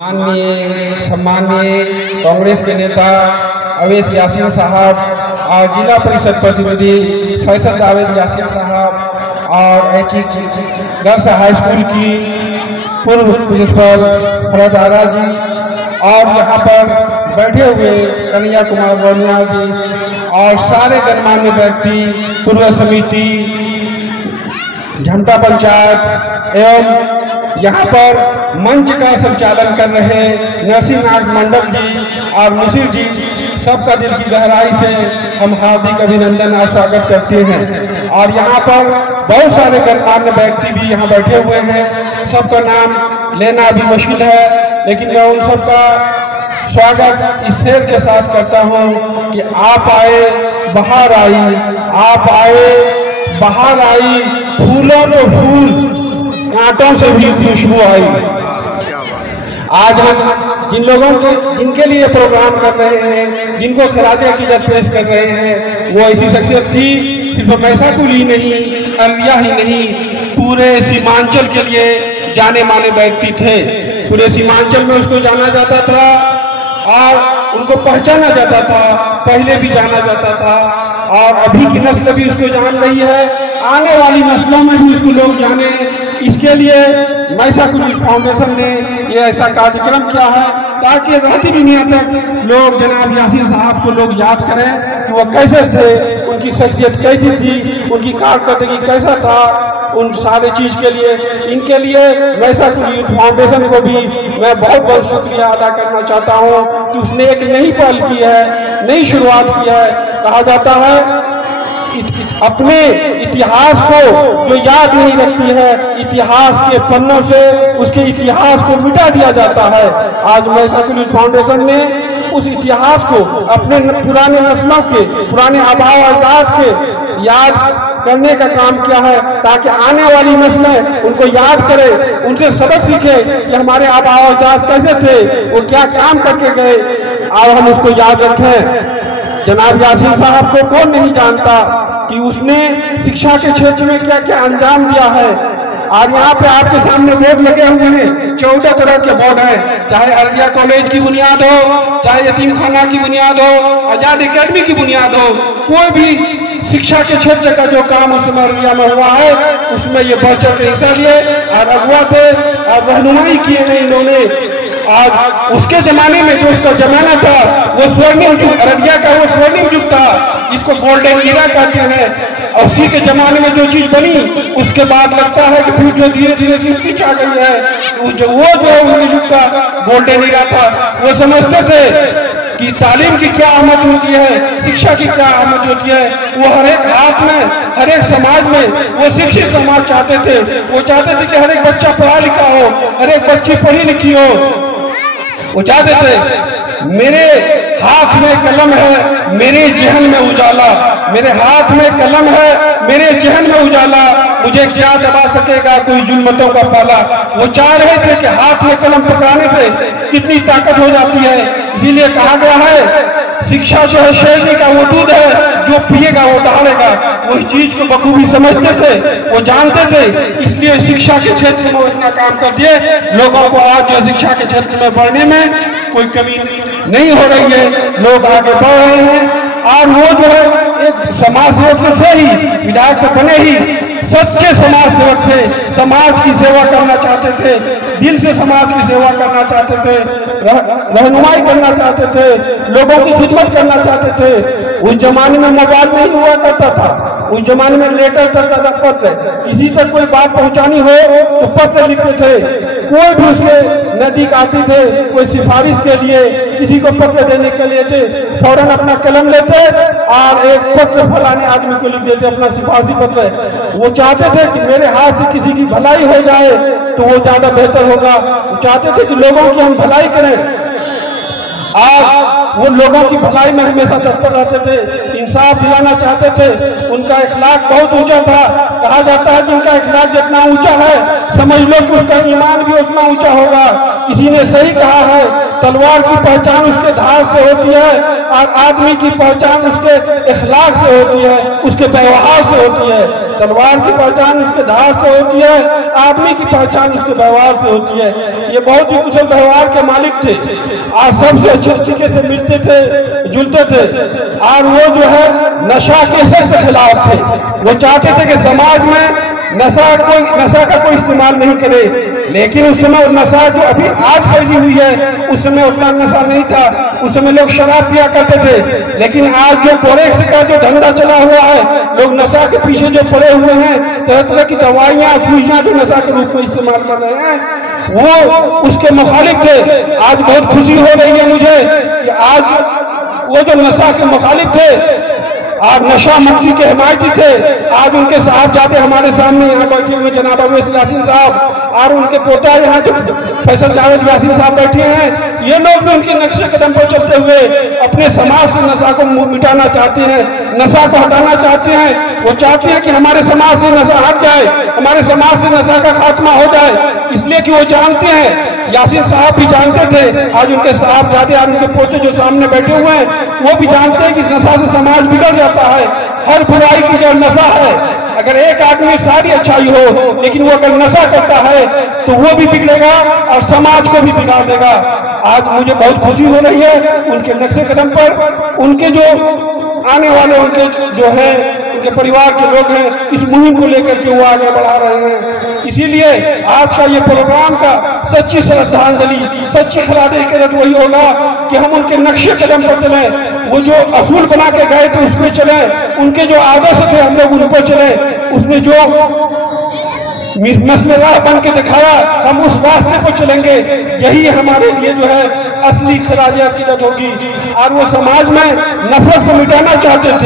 माननीय सम्माननीय कांग्रेस के नेता अवैस यासीन साहब और जिला परिषद प्रतिनिधि फैसल जावेद यासीन साहब और गर्ल्स हाई स्कूल की पूर्व प्रिंसिपल फरद आरा जी और यहाँ पर बैठे हुए कन्हैया कुमार बोनिया जी और सारे गणमान्य व्यक्ति, पूर्व समिति, झमटा पंचायत एवं यहाँ पर मंच का संचालन कर रहे नरसिंहनाथ मंडल जी और मुशीर जी, सबका दिल की गहराई से हम हार्दिक अभिनंदन और स्वागत करते हैं। और यहाँ पर बहुत सारे गणमान्य व्यक्ति भी यहाँ बैठे हुए हैं, सबका नाम लेना भी मुश्किल है, लेकिन मैं उन सबका स्वागत इस शेर के साथ करता हूँ कि आप आए बाहर आई, आप आए बाहर आई, फूलों तो फूल कांटों से भी खुशबू आई। आज हम जिनके लिए प्रोग्राम कर रहे हैं, जिनको खराजे अकीदत पेश कर रहे हैं, वो ऐसी शख्सियत थी, सिर्फ मैसातुल ही नहीं, अररिया ही नहीं, पूरे सीमांचल के लिए जाने माने व्यक्ति थे। पूरे सीमांचल में उसको जाना जाता था और उनको पहचाना जाता था, पहले भी जाना जाता था और अभी की नस्ल भी उसको जान रही है, आने वाली नस्लों में भी उसको लोग जाने। इसके लिए मैसातुल फाउंडेशन ने ये ऐसा कार्यक्रम किया है ताकि रहती दुनिया तक लोग जनाब यासीन साहब को लोग याद करें कि वो कैसे थे, उनकी शख्सियत कैसी थी, उनकी कारकर्दगी कैसा था। उन सारे चीज के लिए, इनके लिए मैसातुल फाउंडेशन को भी मैं बहुत बहुत शुक्रिया अदा करना चाहता हूँ कि उसने एक नई पहल की है, नई शुरुआत की है। कहा जाता है अपने इतिहास को जो याद नहीं रखती है, इतिहास के पन्नों से उसके इतिहास को मिटा दिया जाता है। आज मैसातुल फाउंडेशन ने उस इतिहास को अपने पुराने नस्लों के, पुराने आबा अजदाद के याद करने का काम किया है ताकि आने वाली नस्लें उनको याद करे, उनसे सबक सीखे कि हमारे आबा अजदाद कैसे थे, वो क्या काम करके गए और हम उसको याद रखें। जनाब यासीन साहब को कौन नहीं जानता कि उसने शिक्षा के क्षेत्र में क्या क्या अंजाम दिया है। और यहाँ पे आपके सामने बोर्ड लगे हुए हैं, 14 तरह के बोर्ड हैं, चाहे अररिया कॉलेज की बुनियाद हो, चाहे यतीम खाना की बुनियाद हो, आजाद एकेडमी की बुनियाद हो, कोई भी शिक्षा के क्षेत्र का जो काम उस समय अररिया में हुआ है उसमें ये बढ़ चढ़ के हिस्सा लिए और अगुआ थे और रहनुमाई किए हैं इन्होंने। आज उसके जमाने में जो उसका जमाना था वो स्वर्णिम युग, अररिया का वो स्वर्णिम युग था, इसको गोल्डन ईरा कहते हैं। और उसी के जमाने में जो चीज बनी उसके बाद लगता है कि फिर जो धीरे धीरे पीछे आ गई है, वो जो उनके युग का गोल्डन ईरा था। वो समझते थे कि तालीम की क्या अहमियत होती है, शिक्षा की क्या अहमियत होती है। वो हर एक हाथ में, हर एक समाज में वो शिक्षित समाज चाहते थे। वो चाहते थे कि हर एक बच्चा पढ़ा लिखा हो, हर एक बच्ची पढ़ी लिखी हो। वो चाहते थे मेरे हाथ में कलम है, मेरे जहन में उजाला, मेरे हाथ में कलम है, मेरे जहन में उजाला, मुझे क्या दबा सकेगा कोई जुल्मतों का पाला। वो चाह रहे थे कि हाथ में कलम पकड़ाने से कितनी ताकत हो जाती है। इसीलिए कहा गया है शिक्षा जो है शेरनी का वो दूध है, जो पिएगा वो दहाड़ेगा। वो इस चीज को बखूबी समझते थे, वो जानते थे, इसलिए शिक्षा के क्षेत्र में इतना काम कर दिए। लोगों को आज जो शिक्षा के क्षेत्र में बढ़ने में कोई कमी नहीं हो रही है, लोग आगे बढ़ रहे हैं। और वो जो है एक समाज सेवक थे ही, विधायक तो बने ही, सच्चे समाज सेवक थे, समाज की सेवा करना चाहते थे, दिल से समाज की सेवा करना चाहते थे, रहनुमाई करना चाहते थे, लोगों की खिदमत करना चाहते थे। उस जमाने में मोबाइल नहीं हुआ करता था, उस जमाने में लेटर करता था, पत्र, किसी तक कोई बात पहुंचानी हो तो पत्र लिखते थे। कोई भी उसके नजदीक आते थे, कोई सिफारिश के लिए किसी को पत्र देने के लिए थे, फौरन अपना कलम लेते और एक पत्र फलाने आदमी को लिख देते, अपना सिफारिशी पत्र। वो चाहते थे कि मेरे हाथ से किसी की भलाई हो जाए तो वो ज्यादा बेहतर होगा। वो चाहते थे कि लोगों की हम भलाई करें। आज वो लोगों की भलाई में हमेशा तत्पर रहते थे, इंसाफ दिलाना चाहते थे। उनका इखलाक बहुत ऊंचा था। कहा जाता है जिनका इखलाक जितना ऊंचा है समझ लो कि उसका ईमान भी उतना ऊंचा होगा। किसी ने सही कहा है, तलवार की पहचान उसके धार से होती है और आदमी की पहचान उसके इखलाक से होती है, उसके व्यवहार से होती है। तलवार की पहचान उसके धार से होती है, आदमी की पहचान उसके व्यवहार से होती है। ये बहुत ही कुशल व्यवहार के मालिक थे और सबसे अच्छे तरीके से मिलते थे, जुलते थे। और वो जो है नशा के सख्त खिलाफ थे। वो चाहते थे कि समाज में नशा का कोई इस्तेमाल नहीं करे, लेकिन उस समय नशा जो अभी आज फैली हुई है उस समय उतना नशा नहीं था। उस समय लोग शराब पिया करते थे, लेकिन आज जो फोरेक्स का जो धंधा चला हुआ है, लोग नशा के पीछे जो पड़े हुए हैं, तरह तरह की दवाइयां सुइयां जो नशा के रूप में इस्तेमाल कर रहे हैं, वो उसके मुखालिफ थे। आज बहुत खुशी हो रही है मुझे कि आज वो जो नशा के मुखालिफ थे और नशा मुक्ति के हिमायती थे, आज उनके साहबजादे हमारे सामने यहाँ बैठे हुए जनाब अवैस यासीन साहब और उनके पोता यहाँ जो फैसल जावेद यासीन साहब बैठे हैं, ये लोग भी उनके नक्शे कदम पर चलते हुए अपने समाज से नशा को मिटाना चाहते हैं, नशा को हटाना चाहते हैं। वो चाहते हैं कि हमारे समाज से नशा हट जाए, हमारे समाज से नशा का खात्मा हो जाए, इसलिए कि वो जानते हैं, यासीन साहब भी जानते थे, आज उनके साहबजादे और उनके पोते जो सामने बैठे हुए हैं वो भी जानते हैं कि इस नशा से समाज बिगड़ जाता है। हर बुराई की जो नशा है, अगर एक आदमी सारी अच्छाई हो लेकिन वो अगर नशा करता है तो वो भी बिगड़ेगा और समाज को भी बिगाड़ देगा। आज मुझे बहुत खुशी हो रही है उनके नक्शे कदम पर, उनके जो आने वाले उनके जो है उनके परिवार के लोग हैं, इस मुहिम को लेकर के वो आगे बढ़ा रहे हैं। इसीलिए आज का ये प्रोग्राम का सच्ची श्रद्धांजलि, सच्ची खराज इक़रत वही होगा कि हम उनके नक्शे कदम पर चलें, वो जो असूल बना के गए थे उस पर चलें, उनके जो आदर्श थे हम लोग उन पर चलें, उसमें जो मसले राह बन के दिखाया हम उस रास्ते पर चलेंगे। यही हमारे लिए जो है असली खराज इक़रत होगी। और वो समाज में नफरत को मिटाना चाहते थे।